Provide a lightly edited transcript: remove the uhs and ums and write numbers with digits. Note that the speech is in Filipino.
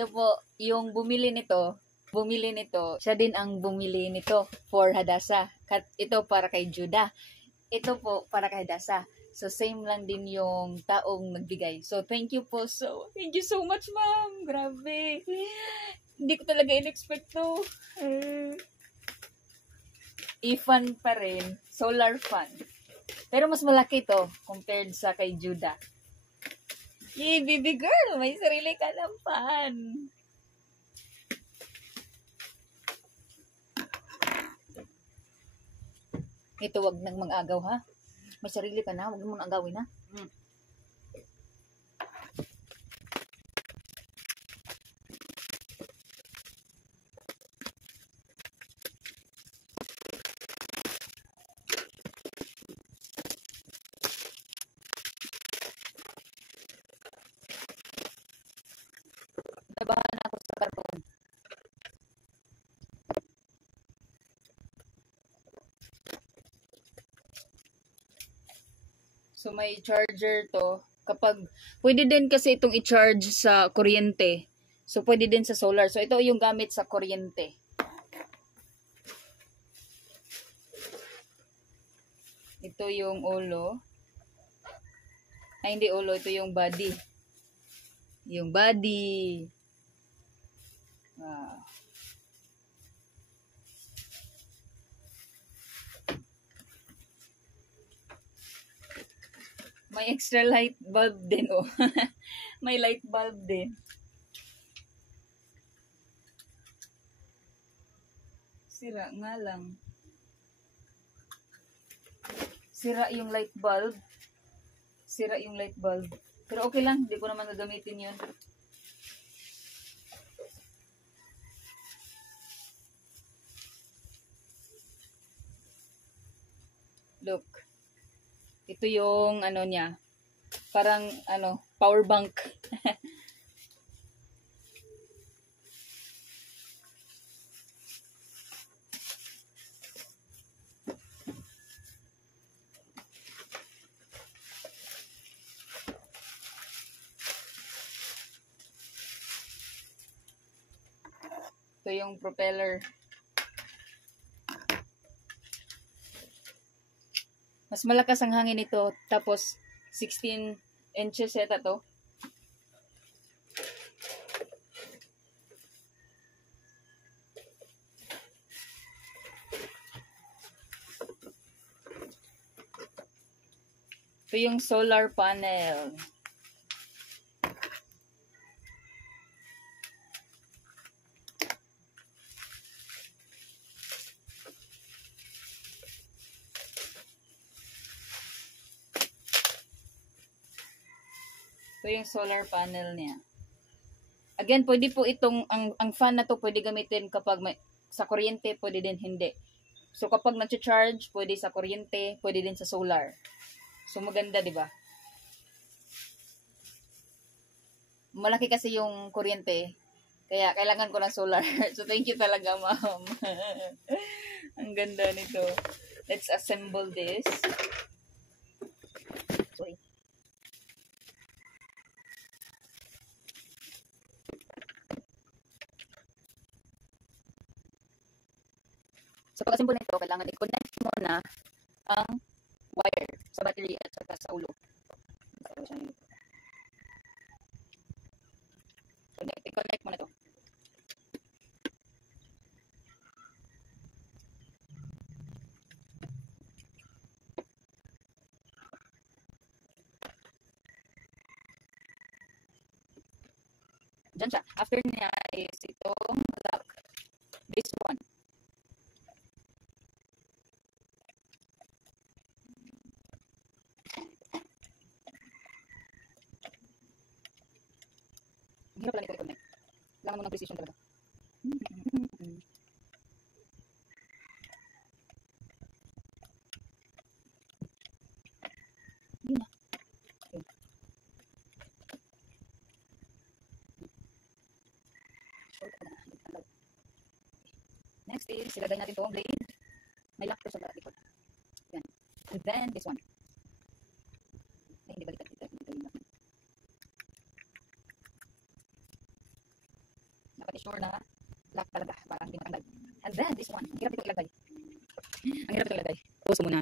Ito po, yung bumili nito, siya din ang bumili nito for Hadasa. Ito para kay Judah. Ito po para kay Hadasa. So, same lang din yung taong nagbigay. So, thank you so much, ma'am. Grabe. Hindi ko talaga in-expect to. E-fan pa rin. Solar fan. Pero mas malaki to compared sa kay Judah. Yay, baby girl! May sarili ka ng fan. Ito, wag nang mag-agaw, ha? May sarili ka na, wag mo nang agawin, ha? Nabahan na ako sa karton. So, may charger to. Pwede din kasi itong i-charge sa kuryente. So, pwede din sa solar. So, ito yung gamit sa kuryente. Ito yung ulo. Ay, hindi ulo. Ito yung body. Yung body. Wow. May extra light bulb din, oh. May light bulb din. Sira nga lang. Sira yung light bulb. Pero okay lang, hindi ko naman gagamitin yun. Look. Ito yung ano niya. Parang power bank. Ito yung propeller. Mas malakas ang hangin nito. Tapos, 16 inches yata to. Ito yung solar panel. Ito yung solar panel niya. Again, pwede po itong, ang fan na to pwede gamitin kapag sa kuryente, pwede din hindi. So, kapag nag-charge, pwede sa kuryente, pwede din sa solar. So, maganda, di ba? Malaki kasi yung kuryente, kaya kailangan ko ng solar. So, thank you talaga, ma'am. Ang ganda nito. Let's assemble this. Sorry. So, pag-assemble nito, kailangan i-connect mo na ang wire sa battery at saka sa ulo. I-connect mo na ito. Diyan siya. After niya is itong lock. This one. Hirap lang ito i-connect. Kailangan mo ng precision talaga. Yun na. Next is, ilagay natin itong blade. May lock to sa likod. Yan. And then, this one. Ay, hindi baliktad. Ito yung lock. sure na lock talaga para hindi matanggal. And then, this one. Ang hirap ito ilagay. Ang hirap ito ilagay. Puso muna.